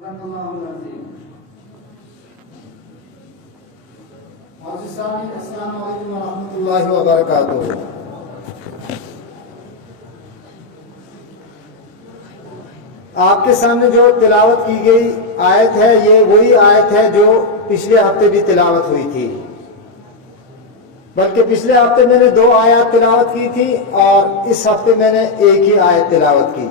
السلام علیکم ورحمۃ اللہ وبرکاتہ۔ آپ کے سامنے جو تلاوت کی گئی آیت ہے، یہ وہی آیت ہے جو پچھلے ہفتے بھی تلاوت ہوئی تھی، بلکہ پچھلے ہفتے میں نے 2 آیات تلاوت کی تھی اور اس ہفتے میں نے ایک ہی آیت تلاوت کی۔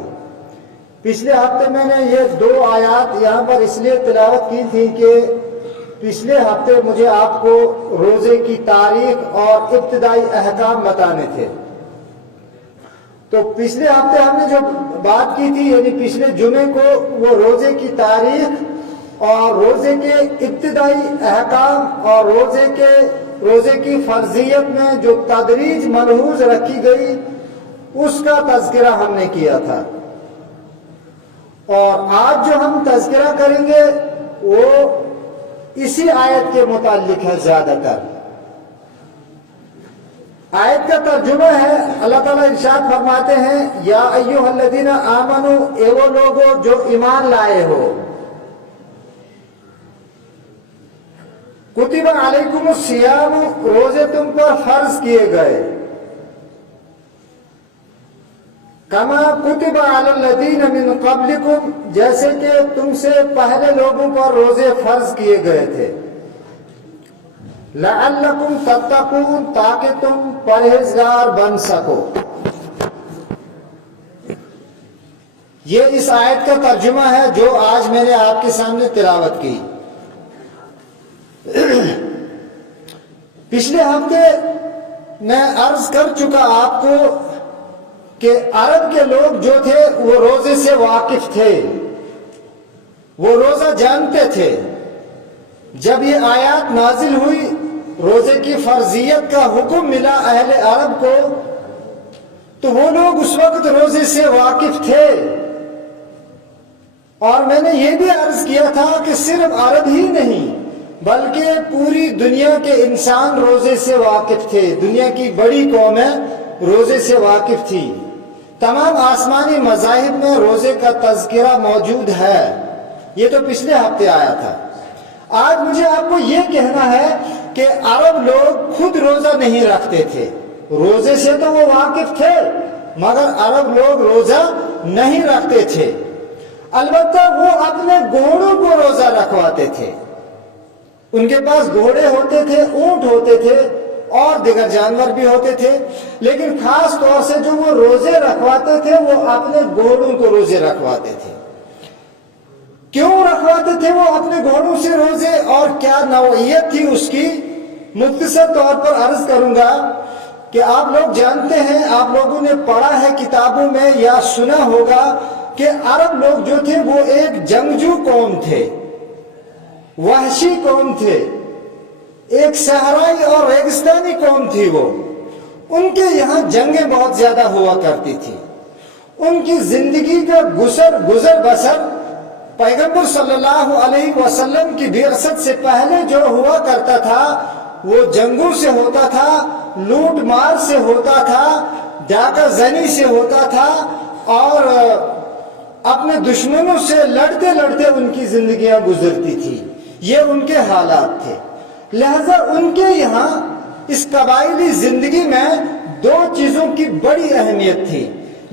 پچھلے ہفتے میں نے یہ 2 آیات یہاں پر اس لیے تلاوت کی تھی کہ پچھلے ہفتے مجھے آپ کو روزے کی تاریخ اور ابتدائی احکام بتانے تھے۔ تو پچھلے ہفتے ہم نے جو بات کی تھی، یعنی پچھلے جمعے کو، وہ روزے کی تاریخ اور روزے کے ابتدائی احکام اور روزے کی فرضیت میں جو تدریج ملحوظ رکھی گئی اس کا تذکرہ ہم نے کیا تھا۔ اور آج جو ہم تذکرہ کریں گے وہ اسی آیت کے متعلق ہے زیادہ تر۔ آیت کا ترجمہ ہے، اللہ تعالیٰ ارشاد فرماتے ہیں، یا ایھا الذین آمنوا، اے وہ لوگو جو ایمان لائے ہو، کتب علیکم الصیام، روزے تم پر فرض کیے گئے، کما کتب علی الذین من قبلکم، جیسے کہ تم سے پہلے لوگوں پر روزے فرض کیے گئے تھے، لعلکم تتقون، تاکہ تم پرہیزگار بن سکو۔ یہ اس آیت کا ترجمہ ہے جو آج میں نے آپ کے سامنے تلاوت کی۔ پچھلے ہفتے میں عرض کر چکا آپ کو کہ عرب کے لوگ جو تھے وہ روزے سے واقف تھے، وہ روزہ جانتے تھے۔ جب یہ آیات نازل ہوئی، روزے کی فرضیت کا حکم ملا اہل عرب کو، تو وہ لوگ اس وقت روزے سے واقف تھے۔ اور میں نے یہ بھی عرض کیا تھا کہ صرف عرب ہی نہیں بلکہ پوری دنیا کے انسان روزے سے واقف تھے۔ دنیا کی بڑی قومیں روزے سے واقف تھی۔ تمام آسمانی مذاہب میں روزے کا تذکرہ موجود ہے۔ یہ تو پچھلے ہفتے آیا تھا۔ آج مجھے آپ کو یہ کہنا ہے کہ عرب لوگ خود روزہ نہیں رکھتے تھے۔ روزے سے تو وہ واقف تھے مگر عرب لوگ روزہ نہیں رکھتے تھے۔ البتہ وہ اپنے گھوڑوں کو روزہ رکھواتے تھے۔ ان کے پاس گھوڑے ہوتے تھے، اونٹ ہوتے تھے اور دیگر جانور بھی ہوتے تھے، لیکن خاص طور سے جو وہ روزے رکھواتے تھے وہ اپنے گھوڑوں کو روزے رکھواتے تھے۔ کیوں رکھواتے تھے وہ اپنے گھوڑوں سے روزے اور کیا نوعیت تھی اس کی، مختصر طور پر عرض کروں گا کہ آپ لوگ جانتے ہیں، آپ لوگوں نے پڑھا ہے کتابوں میں یا سنا ہوگا کہ عرب لوگ جو تھے وہ ایک جنگجو قوم تھے، وحشی قوم تھے، ایک صحرائی اور ریگستانی قوم تھی۔ وہ ان کے یہاں جنگیں بہت زیادہ ہوا کرتی تھی۔ ان کی زندگی کا گزر بسر پیغمبر صلی اللہ علیہ وسلم کی بعثت سے پہلے جو ہوا کرتا تھا وہ جنگوں سے ہوتا تھا، لوٹ مار سے ہوتا تھا، ڈاکہ زنی سے ہوتا تھا اور اپنے دشمنوں سے لڑتے لڑتے ان کی زندگیاں گزرتی تھی۔ یہ ان کے حالات تھے۔ لہذا ان کے یہاں اس قبائلی زندگی میں 2 چیزوں کی بڑی اہمیت تھی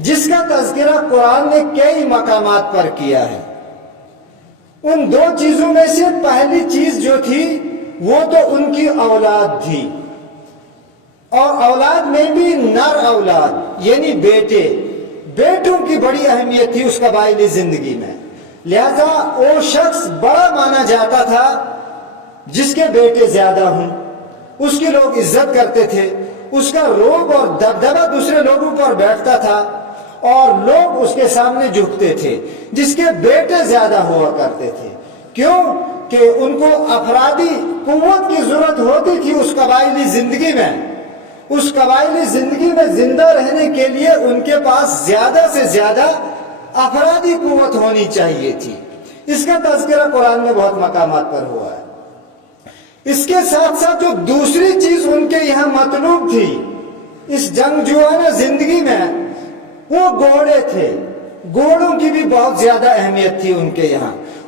جس کا تذکرہ قرآن نے کئی مقامات پر کیا ہے۔ ان 2 چیزوں میں سے پہلی چیز جو تھی وہ تو ان کی اولاد تھی، اور اولاد میں بھی نر اولاد یعنی بیٹوں کی بڑی اہمیت تھی اس قبائلی زندگی میں۔ لہذا وہ شخص بڑا مانا جاتا تھا جس کے بیٹے زیادہ ہوں، اس کی لوگ عزت کرتے تھے، اس کا روب اور دبدبہ دوسرے لوگوں پر بیٹھتا تھا اور لوگ اس کے سامنے جھکتے تھے جس کے بیٹے زیادہ ہوا کرتے تھے۔ کیوں کہ ان کو افرادی قوت کی ضرورت ہوتی تھی اس قبائلی زندگی میں۔ اس قبائلی زندگی میں زندہ رہنے کے لیے ان کے پاس زیادہ سے زیادہ افرادی قوت ہونی چاہیے تھی۔ اس کا تذکرہ قرآن میں بہت مقامات پر ہوا ہے۔ اس کے ساتھ ساتھ جو دوسری چیز ان کے یہاں مطلوب تھی اس جنگجوانہ زندگی میں، وہ گھوڑے تھے۔ گھوڑوں کی بھی بہت زیادہ اہمیت تھی ان کے یہاں۔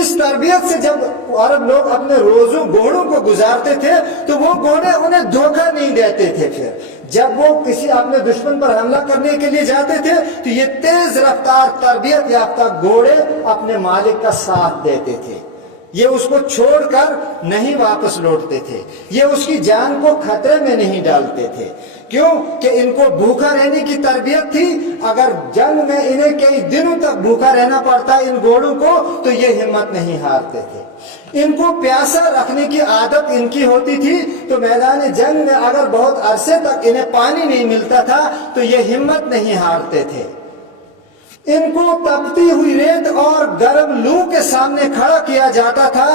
اس تربیت سے جب عرب لوگ اپنے روزوں گھوڑوں کو گزارتے تھے تو وہ گھوڑے انہیں دھوکہ نہیں دیتے تھے. پھر جب وہ کسی اپنے دشمن پر حملہ کرنے کے لیے جاتے تھے تو یہ تیز رفتار تربیت یافتہ گھوڑے اپنے مالک کا ساتھ دیتے تھے. یہ اس کو چھوڑ کر نہیں واپس لوٹتے تھے. یہ اس کی جان کو خطرے میں نہیں ڈالتے تھے. کیوں کہ ان کو بھوکا رہنے کی تربیت تھی. اگر جنگ میں انہیں کئی دنوں تک بھوکا رہنا پڑتا ان گھوڑوں کو تو یہ ہمت نہیں ہارتے تھے. ان کو پیاسا رکھنے کی عادت ان کی ہوتی تھی تو میدان جنگ میں اگر بہت عرصے تک انہیں پانی نہیں ملتا تھا تو یہ ہمت نہیں ہارتے تھے. ان کو تپتی ہوئی ریت اور گرم لو کے سامنے کھڑا کیا جاتا تھا.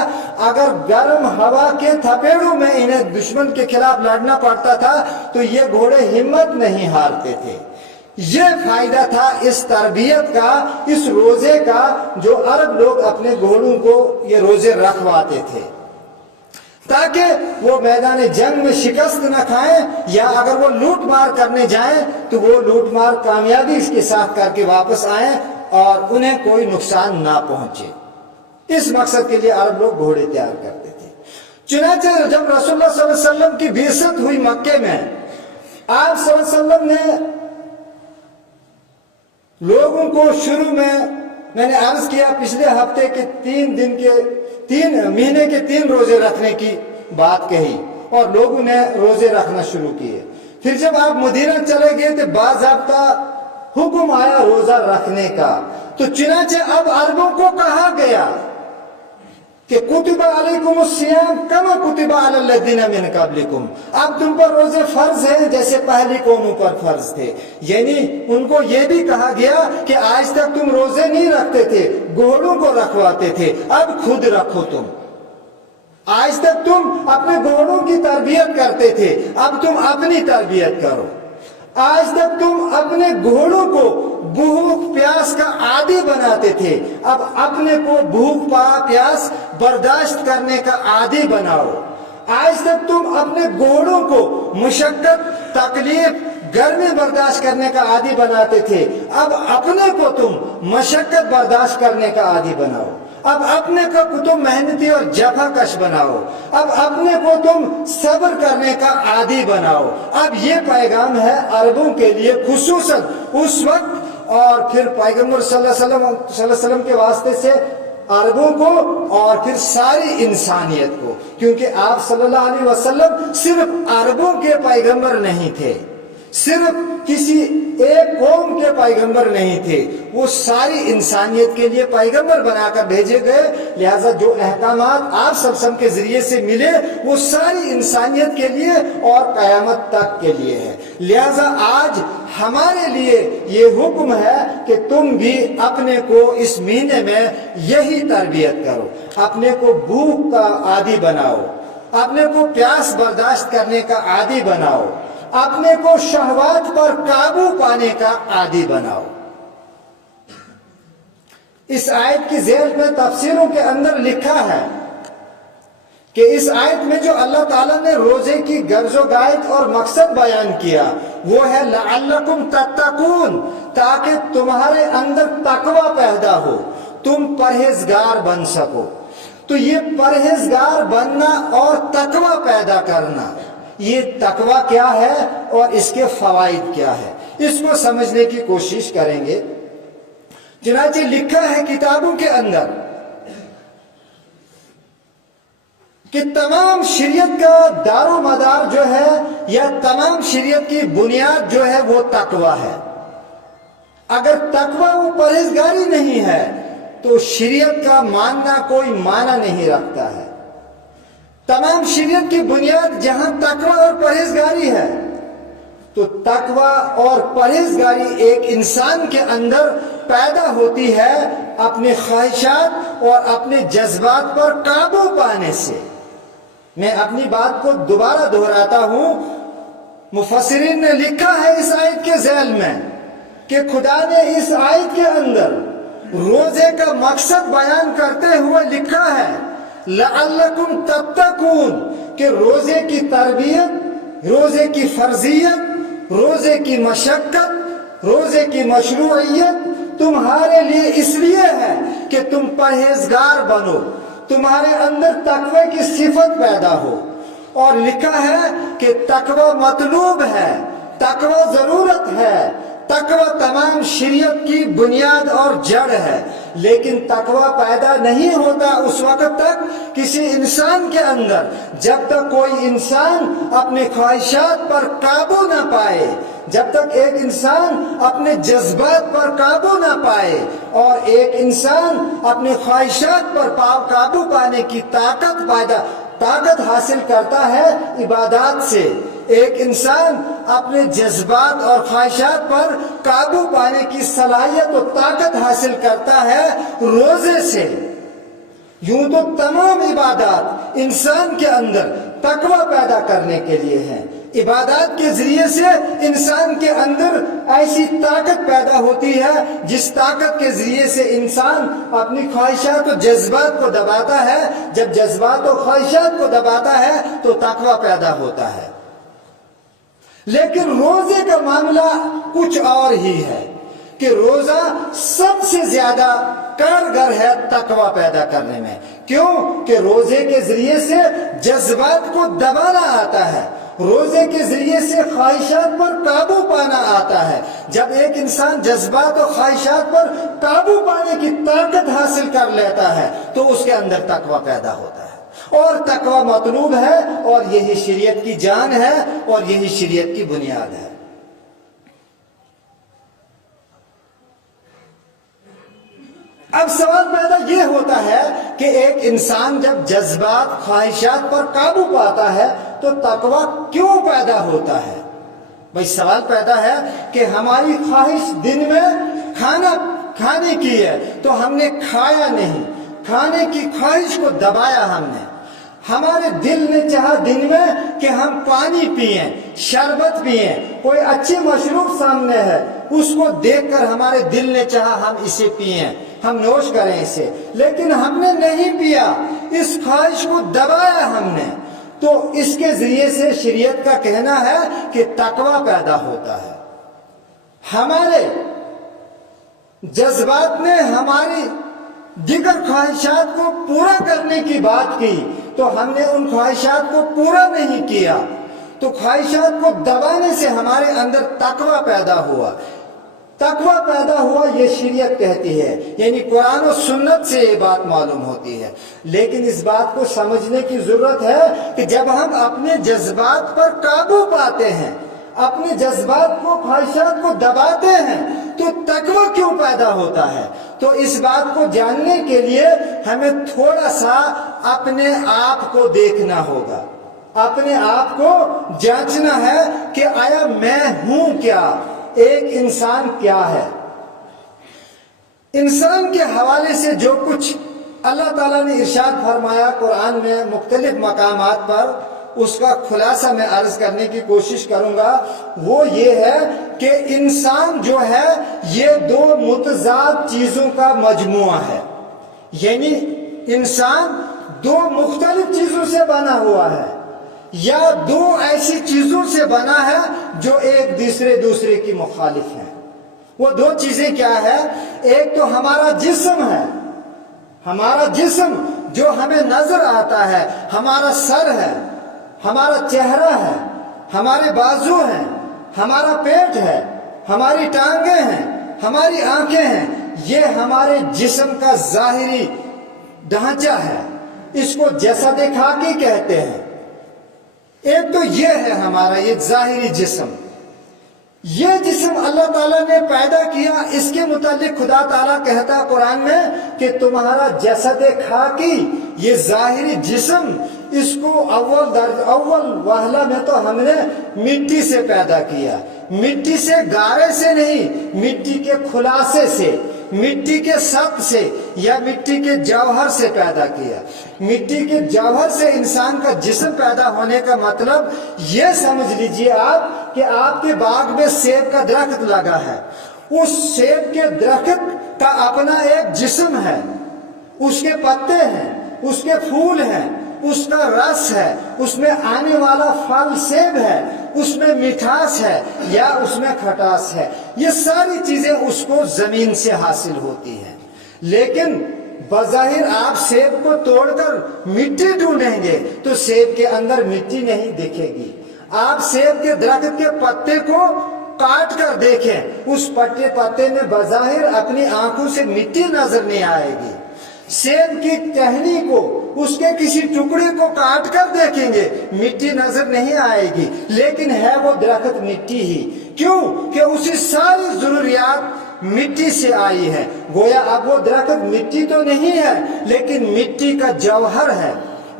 اگر گرم ہوا کے تھپیڑوں میں انہیں دشمن کے خلاف لڑنا پڑتا تھا تو یہ گھوڑے ہمت نہیں ہارتے تھے. یہ فائدہ تھا اس تربیت کا, اس روزے کا جو عرب لوگ اپنے گھوڑوں کو یہ روزے رکھواتے تھے تاکہ وہ میدان جنگ میں شکست نہ کھائیں, یا اگر وہ لوٹ مار کرنے جائیں تو وہ لوٹ مار کامیابی اس کے ساتھ کر کے واپس آئیں اور انہیں کوئی نقصان نہ پہنچے. اس مقصد کے لیے عرب لوگ گھوڑے تیار کرتے تھے. چنانچہ جب رسول اللہ صلی اللہ علیہ وسلم کی بعثت ہوئی مکے میں, آپ صلی اللہ علیہ وسلم نے لوگوں کو شروع میں نے عرض کیا پچھلے ہفتے کے 3 مہینے کے 3 روزے رکھنے کی بات کہی اور لوگوں نے روزے رکھنا شروع کیے. پھر جب آپ مدینہ چلے گئے تو باضابطہ حکم آیا روزہ رکھنے کا. تو چنانچہ اب عربوں کو کہا گیا کہ کتب علیکم الصیام کما کتب علی الذین من قبلکم, اب تم پر روزے فرض ہیں جیسے پہلی قوموں پر فرض تھے. یعنی ان کو یہ بھی کہا گیا کہ آج تک تم روزے نہیں رکھتے تھے, گھوڑوں کو رکھواتے تھے, اب خود رکھو تم. آج تک تم اپنے گھوڑوں کی تربیت کرتے تھے, اب تم اپنی تربیت کرو. آج تک تم اپنے گھوڑوں کو بھوک پیاس کا عادی بناتے تھے, اب اپنے کو بھوک پیاس برداشت کرنے کا عادی بناؤ. آج تک تم اپنے گھوڑوں کو مشقت تکلیف گرمی برداشت کرنے کا عادی بناتے تھے, اب اپنے کو تم مشقت برداشت کرنے کا عادی بناؤ. اب اپنے کو تم محنتی اور جفا کش بناؤ. اب اپنے کو تم صبر کرنے کا عادی بناؤ. اب یہ پیغام ہے عربوں کے لیے خصوصاً اس وقت, اور پھر پیغمبر صلی اللہ علیہ وسلم کے واسطے سے عربوں کو اور پھر ساری انسانیت کو, کیونکہ آپ صلی اللہ علیہ وسلم صرف عربوں کے پیغمبر نہیں تھے, صرف کسی ایک قوم کے پیغمبر نہیں تھے, وہ ساری انسانیت کے لیے پیغمبر بنا کر بھیجے گئے. لہذا جو احکامات آپ صلی اللہ علیہ وسلم کے ذریعے سے ملے وہ ساری انسانیت کے لیے اور قیامت تک کے لیے ہے. لہذا آج ہمارے لیے یہ حکم ہے کہ تم بھی اپنے کو اس مہینے میں یہی تربیت کرو, اپنے کو بھوک کا عادی بناؤ, اپنے کو پیاس برداشت کرنے کا عادی بناؤ, اپنے کو شہوات پر قابو پانے کا عادی بناؤ. اس آیت کی ذیل میں تفسیروں کے اندر لکھا ہے کہ اس آیت میں جو اللہ تعالیٰ نے روزے کی غرض و غایت اور مقصد بیان کیا وہ ہے لعلکم تتقون, تاکہ تمہارے اندر تقوی پیدا ہو, تم پرہیزگار بن سکو. تو یہ پرہیزگار بننا اور تقوی پیدا کرنا, یہ تقوی کیا ہے اور اس کے فوائد کیا ہے, اس کو سمجھنے کی کوشش کریں گے. چنانچہ لکھا ہے کتابوں کے اندر کہ تمام شریعت کا دار و مدار جو ہے یا تمام شریعت کی بنیاد جو ہے وہ تقوی ہے. اگر تقوی و پرہیزگاری نہیں ہے تو شریعت کا ماننا کوئی معنی نہیں رکھتا ہے. تمام شریعت کی بنیاد جہاں تقوی اور پرہیزگاری ہے تو تقوی اور پرہیزگاری ایک انسان کے اندر پیدا ہوتی ہے اپنے خواہشات اور اپنے جذبات پر قابو پانے سے. میں اپنی بات کو دوبارہ دہراتا ہوں, مفسرین نے لکھا ہے اس آیت کے ذیل میں کہ خدا نے اس آیت کے اندر روزے کا مقصد بیان کرتے ہوئے لکھا ہے لعلکم تتقون, کہ روزے کی تربیت, روزے کی فرضیت, روزے کی مشقت, روزے کی مشروعیت تمہارے لیے اس لیے ہے کہ تم پرہیزگار بنو، تمہارے اندر تقوی کی صفت پیدا ہو. اور لکھا ہے کہ تقوی مطلوب ہے، تقوی ضرورت ہے، تقوی تمام شریعت کی بنیاد اور جڑ ہے. لیکن تقوی پیدا نہیں ہوتا اس وقت تک کسی انسان کے اندر جب تک کوئی انسان اپنے خواہشات پر قابو نہ پائے، جب تک ایک انسان اپنے جذبات پر قابو نہ پائے اور ایک انسان اپنے خواہشات پر قابو پانے کی طاقت حاصل کرتا ہے عبادات سے. ایک انسان اپنے جذبات اور خواہشات پر قابو پانے کی صلاحیت و طاقت حاصل کرتا ہے روزے سے. یوں تو تمام عبادات انسان کے اندر تقوی پیدا کرنے کے لیے ہیں. عبادات کے ذریعے سے انسان کے اندر ایسی طاقت پیدا ہوتی ہے جس طاقت کے ذریعے سے انسان اپنی خواہشات و جذبات کو دباتا ہے. جب جذبات و خواہشات کو دباتا ہے تو تقوی پیدا ہوتا ہے. لیکن روزے کا معاملہ کچھ اور ہی ہے کہ روزہ سب سے زیادہ کارگر ہے تقوی پیدا کرنے میں. کیوں کہ روزے کے ذریعے سے جذبات کو دبانا آتا ہے، روزے کے ذریعے سے خواہشات پر قابو پانا آتا ہے. جب ایک انسان جذبات اور خواہشات پر قابو پانے کی طاقت حاصل کر لیتا ہے تو اس کے اندر تقوی پیدا ہوتا ہے. اور تقوی مطلوب ہے اور یہی شریعت کی جان ہے اور یہی شریعت کی بنیاد ہے. اب سوال پیدا یہ ہوتا ہے کہ ایک انسان جب جذبات خواہشات پر قابو پاتا ہے تو تقوی کیوں پیدا ہوتا ہے؟ بھئی سوال پیدا ہے کہ ہماری خواہش دن میں کھانے کی ہے تو ہم نے کھایا نہیں، کھانے کی خواہش کو دبایا ہم نے. ہمارے دل نے چاہا دن میں کہ ہم پانی پئیں، شربت پئیں، کوئی اچھی مشروب سامنے ہے اس کو دیکھ کر ہمارے دل نے چاہا ہم اسے پئیں، ہم نوش کریں اسے، لیکن ہم نے نہیں پیا، اس خواہش کو دبایا ہم نے. تو اس کے ذریعے سے شریعت کا کہنا ہے کہ تقوی پیدا ہوتا ہے. ہمارے جذبات نے ہماری دیگر خواہشات کو پورا کرنے کی بات کی تو ہم نے ان خواہشات کو پورا نہیں کیا، تو خواہشات کو دبانے سے ہمارے اندر تقوی پیدا ہوا. تقوی پیدا ہوا یہ شریعت کہتی ہے، یعنی قرآن و سنت سے یہ بات معلوم ہوتی ہے. لیکن اس بات کو سمجھنے کی ضرورت ہے کہ جب ہم اپنے جذبات پر قابو پاتے ہیں، اپنے جذبات کو خواہشات کو دباتے ہیں تو تقوی کیوں پیدا ہوتا ہے؟ تو اس بات کو جاننے کے لیے ہمیں تھوڑا سا اپنے آپ کو دیکھنا ہوگا، اپنے آپ کو جانچنا ہے کہ آیا میں ہوں کیا، ایک انسان کیا ہے. انسان کے حوالے سے جو کچھ اللہ تعالیٰ نے ارشاد فرمایا قرآن میں مختلف مقامات پر، اس کا خلاصہ میں عرض کرنے کی کوشش کروں گا. وہ یہ ہے کہ انسان جو ہے یہ دو متضاد چیزوں کا مجموعہ ہے. یعنی انسان دو مختلف چیزوں سے بنا ہوا ہے یا دو ایسی چیزوں سے بنا ہے جو ایک دوسرے کی مخالف ہیں. وہ دو چیزیں کیا ہے؟ ایک تو ہمارا جسم ہے، ہمارا جسم جو ہمیں نظر آتا ہے، ہمارا سر ہے، ہمارا چہرہ ہے، ہمارے بازو ہیں، ہمارا پیٹ ہے، ہماری ٹانگیں ہیں، ہماری آنکھیں ہیں. یہ ہمارے جسم کا ظاہری ڈھانچہ ہے، اس کو جسد خاکی کہتے ہیں. ایک تو یہ ہے ہمارا یہ ظاہری جسم. یہ جسم اللہ تعالیٰ نے پیدا کیا. اس کے متعلق خدا تعالیٰ کہتا ہے قرآن میں کہ تمہارا جسد خاکی، یہ ظاہری جسم، اس کو اول وہلہ میں تو ہم نے مٹی سے پیدا کیا. مٹی سے، گارے سے نہیں، مٹی کے خلاصے سے، مٹی کے سط سے یا مٹی کے جوہر سے پیدا کیا. مٹی کے جوہر سے انسان کا جسم پیدا ہونے کا مطلب یہ سمجھ لیجئے آپ کہ آپ کے باغ میں سیب کا درخت لگا ہے. اس سیب کے درخت کا اپنا ایک جسم ہے، اس کے پتے ہیں، اس کے پھول ہیں، اس کا رس ہے، اس میں آنے والا پھل سیب ہے، اس میں مٹھاس ہے یا اس میں کھٹاس ہے. یہ ساری چیزیں اس کو زمین سے حاصل ہوتی ہیں. لیکن بظاہر آپ سیب کو توڑ کر مٹی ڈھونڈیں گے تو سیب کے اندر مٹی نہیں دکھے گی. آپ سیب کے درخت کے پتے کو کاٹ کر دیکھیں، اس پتے میں بظاہر اپنی آنکھوں سے مٹی نظر نہیں آئے گی. سیب کی ٹہنی کو، اس کے کسی ٹکڑے کو کاٹ کر دیکھیں گے، مٹی نظر نہیں آئے گی، لیکن ہے وہ درخت مٹی ہی. کیوں کہ اسی ساری ضروریات مٹی سے آئی ہے. گویا اب وہ درخت مٹی تو نہیں ہے، لیکن مٹی کا جوہر ہے،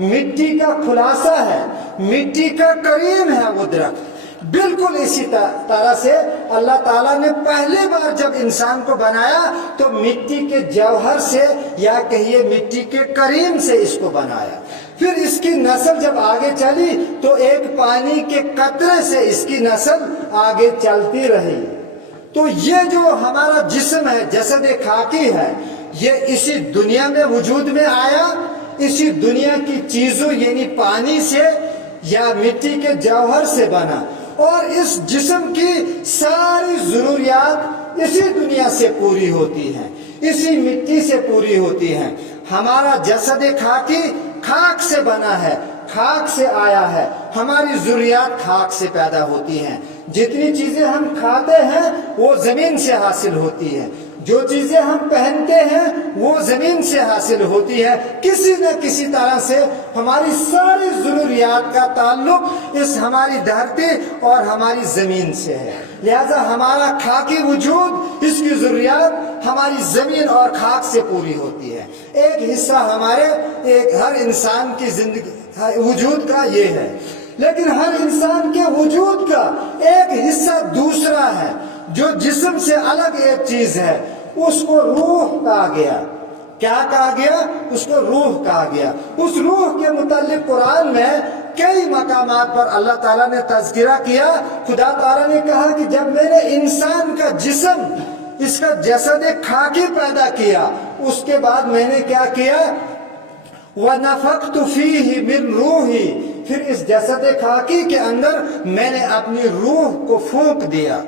مٹی کا خلاصہ ہے، مٹی کا کریم ہے وہ درخت. بالکل اسی طرح سے اللہ تعالیٰ نے پہلی بار جب انسان کو بنایا تو مٹی کے جوہر سے یا کہیے مٹی کے کریم سے اس کو بنایا. پھر اس کی نسل جب آگے چلی تو ایک پانی کے قطرے سے اس کی نسل آگے چلتی رہی. تو یہ جو ہمارا جسم ہے، جسد خاکی ہے، یہ اسی دنیا میں وجود میں آیا، اسی دنیا کی چیزوں یعنی پانی سے یا مٹی کے جوہر سے بنا، اور اس جسم کی ساری ضروریات اسی دنیا سے پوری ہوتی ہیں، اسی مٹی سے پوری ہوتی ہیں. ہمارا جسد خاکی خاک سے بنا ہے، خاک سے آیا ہے، ہماری ضروریات خاک سے پیدا ہوتی ہیں. جتنی چیزیں ہم کھاتے ہیں وہ زمین سے حاصل ہوتی ہے، جو چیزیں ہم پہنتے ہیں وہ زمین سے حاصل ہوتی ہے. کسی نہ کسی طرح سے ہماری ساری ضروریات کا تعلق اس ہماری دھرتی اور ہماری زمین سے ہے. لہذا ہمارا خاکی وجود، اس کی ضروریات ہماری زمین اور خاک سے پوری ہوتی ہے. ایک حصہ ہمارے ہر انسان کی زندگی وجود کا یہ ہے، لیکن ہر انسان کے وجود کا ایک حصہ دوسرا ہے جو جسم سے الگ ایک چیز ہے، اس کو روح کہا گیا. کیا کہا گیا؟ اس کو روح کہا گیا. اس روح کے متعلق قرآن میں کئی مقامات پر اللہ تعالیٰ نے تذکرہ کیا. خدا تعالیٰ نے کہا کہ جب میں نے انسان کا جسم، اس کا جسد خاکی پیدا کیا، اس کے بعد میں نے کیا کیا؟ وَنَفَخْتُ فِيهِ مِنْ رُوحِي، پھر اس جسد خاکی کے اندر میں نے اپنی روح کو پھونک دیا.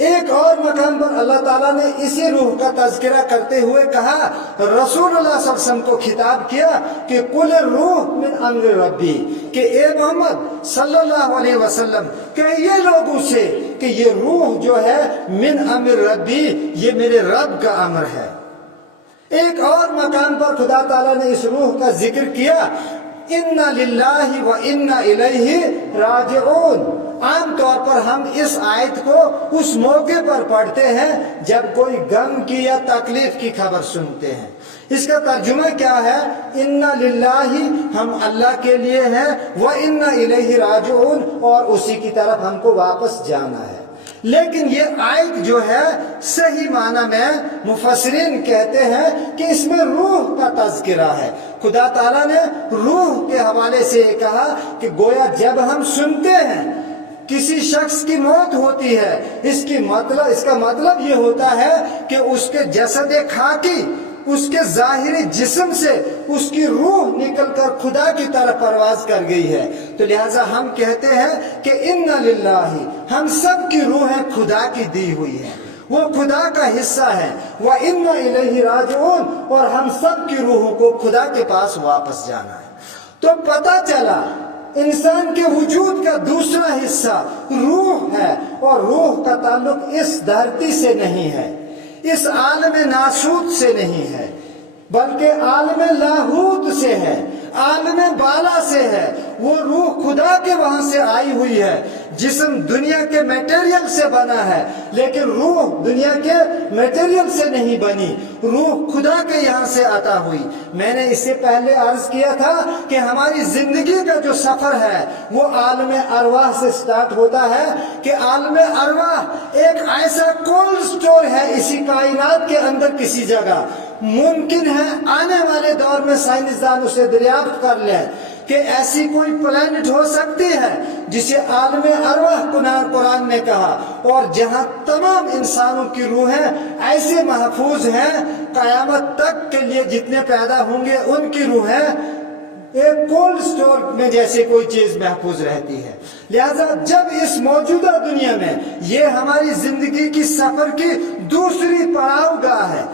ایک اور مقام پر اللہ تعالیٰ نے اسی روح کا تذکرہ کرتے ہوئے کہا، رسول اللہ صلی اللہ علیہ وسلم کو خطاب کیا کہ قُلِ الرُّوحُ مِنْ أَمْرِ رَبِّي، کہ اے محمد صلی اللہ علیہ وسلم کہیے لوگوں سے کہ یہ روح جو ہے من امر ربی، یہ میرے رب کا امر ہے. ایک اور مقام پر خدا تعالیٰ نے اس روح کا ذکر کیا، اِنَّا لِلَّهِ وَإِنَّا إِلَيْهِ راجعون. عام طور پر ہم اس آیت کو اس موقع پر پڑھتے ہیں جب کوئی غم کی یا تکلیف کی خبر سنتے ہیں. اس کا ترجمہ کیا ہے؟ اِنَّا لِلَّهِ، ہم اللہ کے لیے ہیں، وَإِنَّا إِلَيْهِ راجعون، اور اسی کی طرف ہم کو واپس جانا ہے. لیکن یہ آیت جو ہے صحیح معنی میں مفسرین کہتے ہیں کہ اس میں روح کا تذکرہ ہے. خدا تعالیٰ نے روح کے حوالے سے یہ کہا کہ گویا جب ہم سنتے ہیں کسی شخص کی موت ہوتی ہے، اس کا مطلب یہ ہوتا ہے کہ اس کے جسد خاکی، اس کے ظاہری جسم سے اس کی روح نکل کر خدا کی طرف پرواز کر گئی ہے. تو لہٰذا ہم کہتے ہیں کہ اِنَّا لِلَّهِ، ہم سب کی روحیں خدا کی دی ہوئی ہیں، وہ خدا کا حصہ ہے. وَإِنَّا إِلَيْهِ راجعون، اور ہم سب کی روحوں کو خدا کے پاس واپس جانا ہے. تو پتہ چلا انسان کے وجود کا دوسرا حصہ روح ہے، اور روح کا تعلق اس دھرتی سے نہیں ہے، اس عالم ناسوت سے نہیں ہے، بلکہ عالم لاہوت سے ہے، عالم بالا سے ہے. وہ روح خدا کے وہاں سے آئی ہوئی ہے. جسم دنیا کے میٹیریل سے بنا ہے، لیکن روح دنیا کے میٹیریل سے نہیں بنی، روح خدا کے یہاں سے عطا ہوئی. میں نے اس سے پہلے عرض کیا تھا کہ ہماری زندگی کا جو سفر ہے وہ عالم ارواح سے سٹارٹ ہوتا ہے، کہ عالم ارواح ایک ایسا کولڈ سٹور ہے اسی کائنات کے اندر کسی جگہ. ممکن ہے آنے والے دور میں سائنسدان اسے دریافت کر لیں کہ ایسی کوئی پلانٹ ہو سکتی ہے جسے عالم ارواح قرآن نے کہا، اور جہاں تمام انسانوں کی روحیں ایسے محفوظ ہیں، قیامت تک کے لیے جتنے پیدا ہوں گے ان کی روحیں ایک کولڈ سٹور میں جیسے کوئی چیز محفوظ رہتی ہے. لہذا جب اس موجودہ دنیا میں یہ ہماری زندگی کی سفر کی دوسری پڑاؤ گاہ ہے،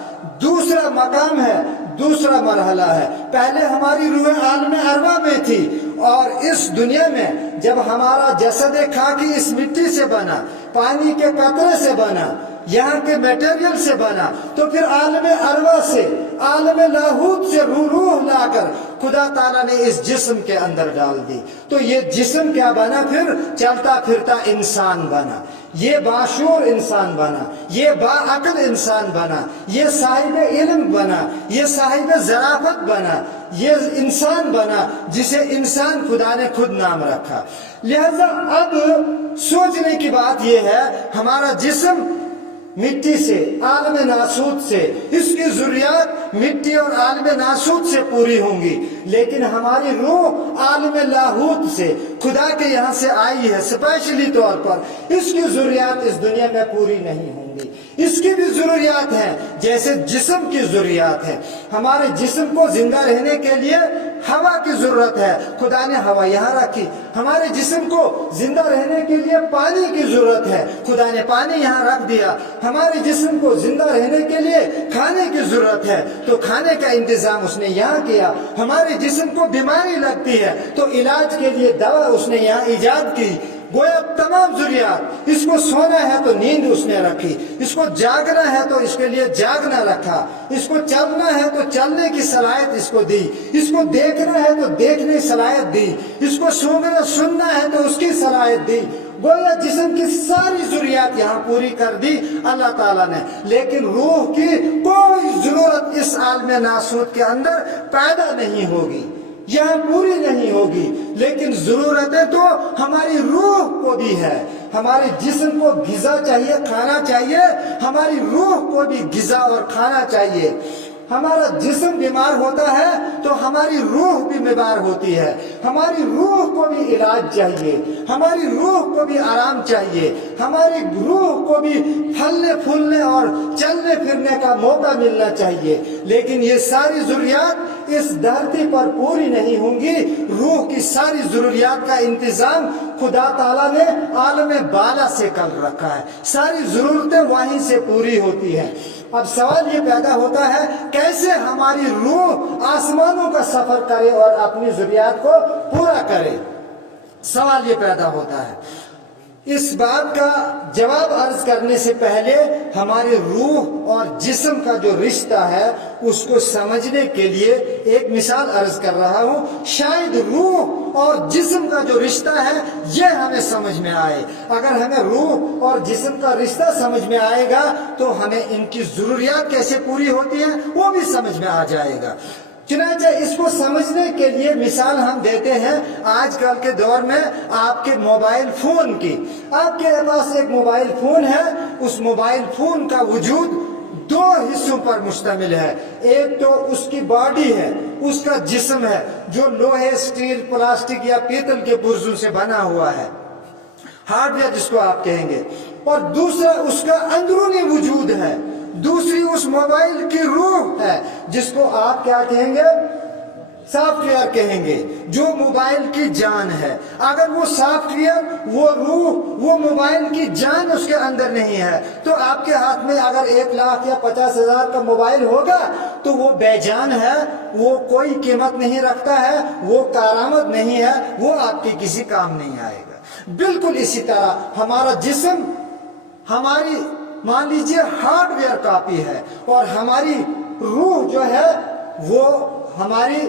دوسرا مقام ہے, دوسرا مرحلہ ہے. پہلے ہماری روح عالم ارواح میں تھی, اور اس دنیا میں جب ہمارا جسد خاکی اس مٹی سے بنا, پانی کے قطرے سے بنا, یہاں کے میٹیریل سے بنا, تو پھر عالم ارواح سے, عالم لاہوت سے روح لا کر خدا تعالیٰ نے اس جسم کے اندر ڈال دی. تو یہ جسم کیا بنا؟ پھر چلتا پھرتا انسان بنا, یہ باشعور انسان بنا, یہ باعقل انسان بنا, یہ صاحب علم بنا, یہ صاحب ظرافت بنا, یہ انسان بنا جسے انسان خدا نے خود نام رکھا. لہذا اب سوچنے کی بات یہ ہے, ہمارا جسم مٹی سے, عالم ناسوت سے, اس کی ضروریات مٹی اور عالم ناسوت سے پوری ہوں گی, لیکن ہماری روح عالم لاہوت سے, خدا کے یہاں سے آئی ہے اسپیشلی طور پر, اس کی ضروریات اس دنیا میں پوری نہیں ہوں گی. اس کی بھی ضروریات ہیں جیسے جسم کی ضروریات ہے. ہمارے جسم کو زندہ رہنے کے لیے ہوا کی ضرورت ہے, خدا نے ہوا یہاں رکھی. ہمارے جسم کو زندہ رہنے کے لیے پانی کی ضرورت ہے, خدا نے پانی یہاں رکھ دیا. ہمارے جسم کو زندہ رہنے کے لیے کھانے کی ضرورت ہے, تو کھانے کا انتظام اس نے یہاں کیا. ہمارے جسم کو بیماری لگتی ہے تو علاج کے لیے دوا اس نے یہاں ایجاد کی. گویا تمام ضروریات, اس کو سونا ہے تو نیند اس نے رکھی, اس کو جاگنا ہے تو اس کے لیے جاگنا رکھا, اس کو چلنا ہے تو چلنے کی صلاحیت اس کو دی, اس کو دیکھنا ہے تو دیکھنے کی صلاحیت دی, اس کو سننا ہے تو اس کی صلاحیت دی. گویا جسم کی ساری ضروریات یہاں پوری کر دی اللہ تعالیٰ نے, لیکن روح کی کوئی ضرورت اس عالم ناسوت کے اندر پیدا نہیں ہوگی, یہاں پوری نہیں ہوگی. لیکن ضرورتیں تو ہماری روح کو بھی ہے. ہمارے جسم کو غذا چاہیے, کھانا چاہیے, ہماری روح کو بھی غذا اور کھانا چاہیے. ہمارا جسم بیمار ہوتا ہے تو ہماری روح بھی بیمار ہوتی ہے. ہماری روح کو بھی علاج چاہیے, ہماری روح کو بھی آرام چاہیے, ہماری روح کو بھی پھلنے پھولنے اور چلنے پھرنے کا موقع ملنا چاہیے. لیکن یہ ساری ضروریات اس دھرتی پر پوری نہیں ہوں گی. روح کی ساری ضروریات کا انتظام خدا تعالیٰ نے عالم بالا سے کر رکھا ہے, ساری ضرورتیں وہیں سے پوری ہوتی ہیں. اب سوال یہ پیدا ہوتا ہے, کیسے ہماری روح آسمانوں کا سفر کرے اور اپنی ضروریات کو پورا کرے؟ سوال یہ پیدا ہوتا ہے. اس بات کا جواب عرض کرنے سے پہلے ہماری روح اور جسم کا جو رشتہ ہے اس کو سمجھنے کے لیے ایک مثال عرض کر رہا ہوں. شاید روح اور جسم کا جو رشتہ ہے یہ ہمیں سمجھ میں آئے. اگر ہمیں روح اور جسم کا رشتہ سمجھ میں آئے گا تو ہمیں ان کی ضروریات کیسے پوری ہوتی ہیں وہ بھی سمجھ میں آ جائے گا. چنانچہ اس کو سمجھنے کے لیے مثال ہم دیتے ہیں آج کل کے دور میں آپ کے موبائل فون کی. آپ کے پاس ایک موبائل فون ہے, اس موبائل فون کا وجود دو حصوں پر مشتمل ہے. ایک تو اس کی باڈی ہے, اس کا جسم ہے جو لوہے, اسٹیل, پلاسٹک یا پیتل کے پرزوں سے بنا ہوا ہے, ہارڈ ویئر جس کو آپ کہیں گے. اور دوسرا اس کا اندرونی وجود ہے, دوسری اس موبائل کی روح ہے جس کو آپ کیا کہیں گے؟ سافٹ ویئر کہیں گے, جو موبائل کی جان ہے. اگر وہ سافٹ ویئر, وہ روح, وہ موبائل کی جان اس کے اندر نہیں ہے تو آپ کے ہاتھ میں اگر 1 لاکھ یا 50,000 کا موبائل ہوگا تو وہ بے جان ہے, وہ کوئی قیمت نہیں رکھتا ہے, وہ کارآمد نہیں ہے, وہ آپ کی کسی کام نہیں آئے گا. بالکل اسی طرح ہمارا جسم ہماری مان لیجیے ہارڈ ویئر کاپی ہے, اور ہماری روح جو ہے وہ ہماری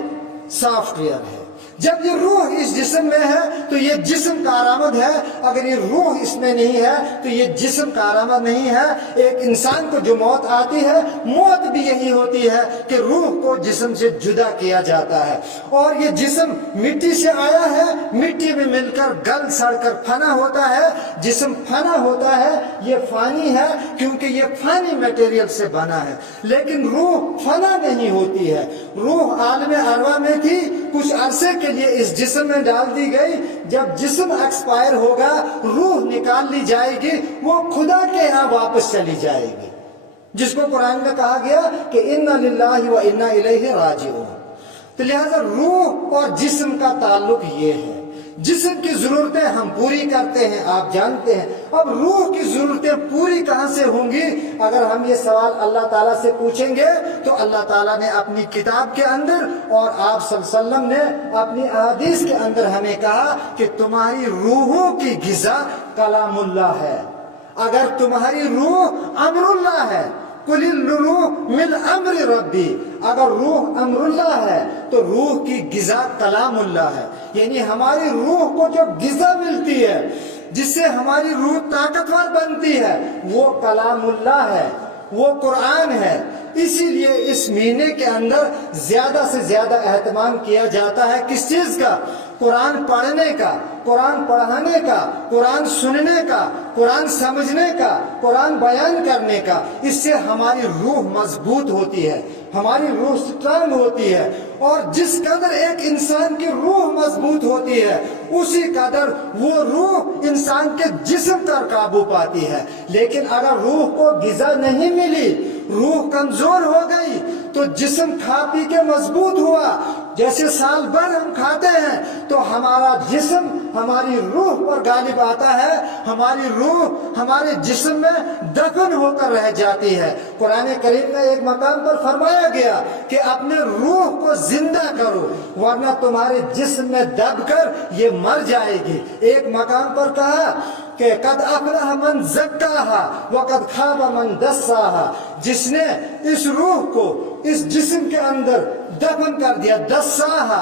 سافٹ ویئر ہے. جب یہ روح اس جسم میں ہے تو یہ جسم کارآمد ہے, اگر یہ روح اس میں نہیں ہے تو یہ جسم کارآمد نہیں ہے. ایک انسان کو جو موت آتی ہے, موت بھی یہی ہوتی ہے کہ روح کو جسم سے جدا کیا جاتا ہے. اور یہ جسم مٹی سے آیا ہے, مٹی میں مل کر گل سڑ کر فنا ہوتا ہے. جسم فنا ہوتا ہے, یہ فانی ہے کیونکہ یہ فانی میٹیریل سے بنا ہے. لیکن روح فنا نہیں ہوتی ہے. روح عالم ارواح میں تھی, کچھ عرصے کے لیے اس جسم میں ڈال دی گئی. جب جسم ایکسپائر ہوگا, روح نکال لی جائے گی, وہ خدا کے یہاں واپس چلی جائے گی, جس کو قرآن میں کہا گیا کہ انا للہ و انا الیہ راجعون. تو لہذا روح اور جسم کا تعلق یہ ہے جسم کی ضرورتیں ہم پوری کرتے ہیں، آپ جانتے ہیں، اب روح کی ضرورتیں پوری کہاں سے ہوں گی؟ اگر ہم یہ سوال اللہ تعالیٰ سے پوچھیں گے تو اللہ تعالیٰ نے اپنی کتاب کے اندر اور آپ صلی اللہ علیہ وسلم نے اپنی احادیث کے اندر ہمیں کہا کہ تمہاری روحوں کی غذا کلام اللہ ہے۔ اگر تمہاری روح امر اللہ ہے، قل الروح من امر ربی، اگر روح امر اللہ ہے تو روح کی غذا کلام اللہ ہے، یعنی ہماری روح کو جو غذا ملتی ہے، جس سے ہماری روح طاقتور بنتی ہے، وہ کلام اللہ ہے، وہ قرآن ہے۔ اسی لیے اس مہینے کے اندر زیادہ سے زیادہ اہتمام کیا جاتا ہے کس چیز کا؟ قرآن پڑھنے کا، قرآن پڑھانے کا، قرآن سننے کا، قرآن سمجھنے کا، قرآن بیان کرنے کا۔ اس سے ہماری روح مضبوط ہوتی ہے، ہماری روح سٹرانگ ہوتی ہے، اور جس قدر ایک انسان کی روح مضبوط ہوتی ہے اسی قدر وہ روح انسان کے جسم پر قابو پاتی ہے۔ لیکن اگر روح کو غذا نہیں ملی، روح کمزور ہو گئی تو جسم کھا پی کے مضبوط ہوا، جیسے سال بھر ہم کھاتے ہیں تو ہمارا جسم ہماری روح پر غالب آتا ہے، ہماری روح ہمارے جسم میں دفن ہو کر رہ جاتی ہے۔ قرآن کریم میں ایک مقام پر فرمایا گیا کہ اپنے روح کو زندہ کرو ورنہ تمہارے جسم میں دب کر یہ مر جائے گی۔ ایک مقام پر کہا کہ قد افلح من زکاہا وقد خاب من دساہا، جس نے اس روح کو اس جسم کے اندر دفن کر دیا۔ دساہا،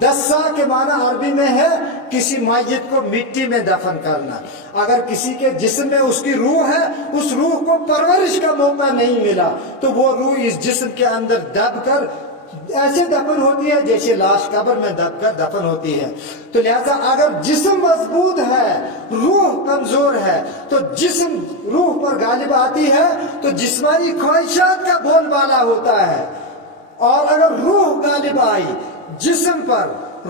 دسا کے معنی عربی میں ہے کسی میت کو مٹی میں دفن کرنا۔ اگر کسی کے جسم میں اس کی روح ہے، اس روح کو پرورش کا موقع نہیں ملا تو وہ روح اس جسم کے اندر دب کر ایسے دفن ہوتی ہے جیسے لاش قبر میں دب کر دفن ہوتی ہے۔ تو لہذا اگر جسم مضبوط ہے، روح کمزور ہے تو جسم روح پر غالب آتی ہے تو جسمانی خواہشات کا بول بالا ہوتا ہے، اور اگر روح غالب آئی جسم پر،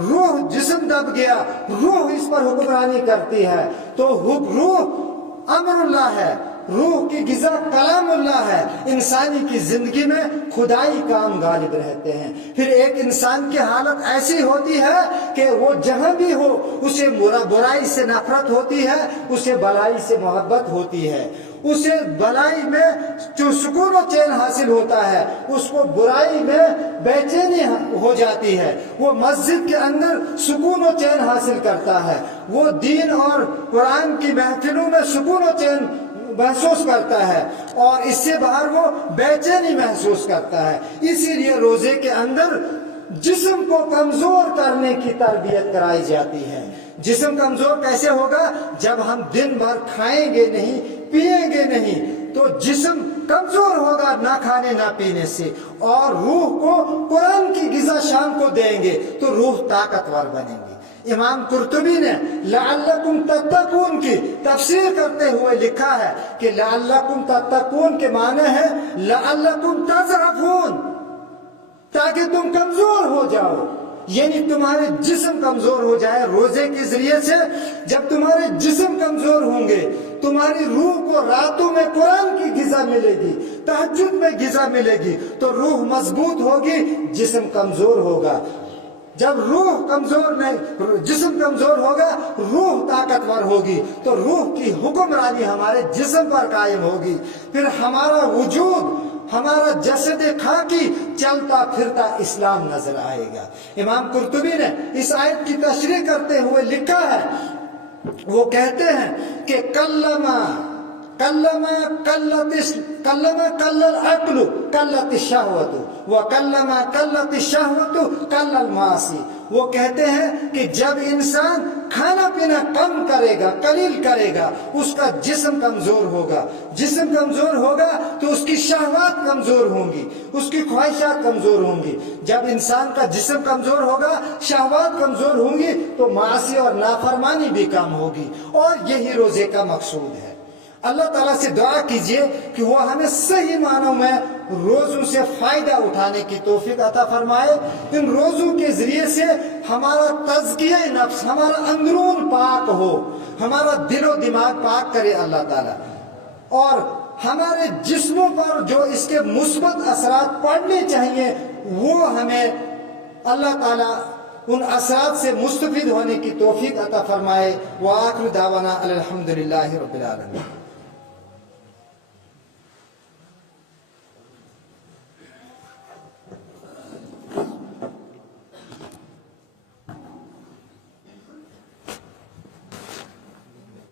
روح جسم دب گیا، روح اس پر حکمرانی کرتی ہے تو روح امر اللہ ہے، روح کی غذا کلام اللہ ہے۔ انسانی کی زندگی میں خدائی کام غالب رہتے ہیں۔ پھر ایک انسان کی حالت ایسی ہوتی ہے کہ وہ جہاں بھی ہو اسے برائی سے نفرت ہوتی ہے، اسے بلائی سے محبت ہوتی ہے، اسے بلائی میں جو سکون و چین حاصل ہوتا ہے اس کو برائی میں بے چینی ہو جاتی ہے۔ وہ مسجد کے اندر سکون و چین حاصل کرتا ہے، وہ دین اور قرآن کی محفلوں میں سکون و چین محسوس کرتا ہے، اور اس سے باہر وہ بے چینی محسوس کرتا ہے۔ اسی لیے روزے کے اندر جسم کو کمزور کرنے کی تربیت کرائی جاتی ہے۔ جسم کمزور کیسے ہوگا؟ جب ہم دن بھر کھائیں گے نہیں، پیئیں گے نہیں تو جسم کمزور ہوگا نہ کھانے نہ پینے سے، اور روح کو قرآن کی غذا شام کو دیں گے تو روح طاقتور بنے گی۔ امام قرطبی نے لعلکم تتقون کی تفسیر کرتے ہوئے لکھا ہے کہ لعلکم تتقون کے معنی ہے لعلکم تضعفون، تاکہ تم کمزور ہو جاؤ، یعنی تمہارے جسم کمزور ہو جائے روزے کے ذریعے سے۔ جب تمہارے جسم کمزور ہوں گے، تمہاری روح کو راتوں میں قرآن کی غذا ملے گی، تہجد میں غذا ملے گی تو روح مضبوط ہوگی، جسم کمزور ہوگا۔ جب روح کمزور نہیں، جسم کمزور ہوگا، روح طاقتور ہوگی تو روح کی حکمرانی ہمارے جسم پر قائم ہوگی۔ پھر ہمارا وجود، ہمارا جسد خاکی چلتا پھرتا اسلام نظر آئے گا۔ امام قرطبی نے اس آیت کی تشریح کرتے ہوئے لکھا ہے، وہ کہتے ہیں کہ کلما قل العقل قلت الشہوت وکلما قلت الشہوت قل المعاصی۔ وہ کہتے ہیں کہ جب انسان کھانا پینا کم کرے گا، قلیل کرے گا، اس کا جسم کمزور ہوگا، جسم کمزور ہوگا تو اس کی شہوات کمزور ہوں گی، اس کی خواہشات کمزور ہوں گی۔ جب انسان کا جسم کمزور ہوگا، شہوات کمزور ہوں گی تو معاصی اور نافرمانی بھی کم ہوگی، اور یہی روزے کا مقصود ہے۔ اللہ تعالیٰ سے دعا کیجئے کہ وہ ہمیں صحیح معنوں میں روزوں سے فائدہ اٹھانے کی توفیق عطا فرمائے۔ ان روزوں کے ذریعے سے ہمارا تزکیہ نفس، ہمارا اندرون پاک ہو، ہمارا دل و دماغ پاک کرے اللہ تعالیٰ، اور ہمارے جسموں پر جو اس کے مثبت اثرات پڑنے چاہیے وہ ہمیں اللہ تعالیٰ ان اثرات سے مستفید ہونے کی توفیق عطا فرمائے۔ وآخر دعوانا الحمدللہ رب العالمین۔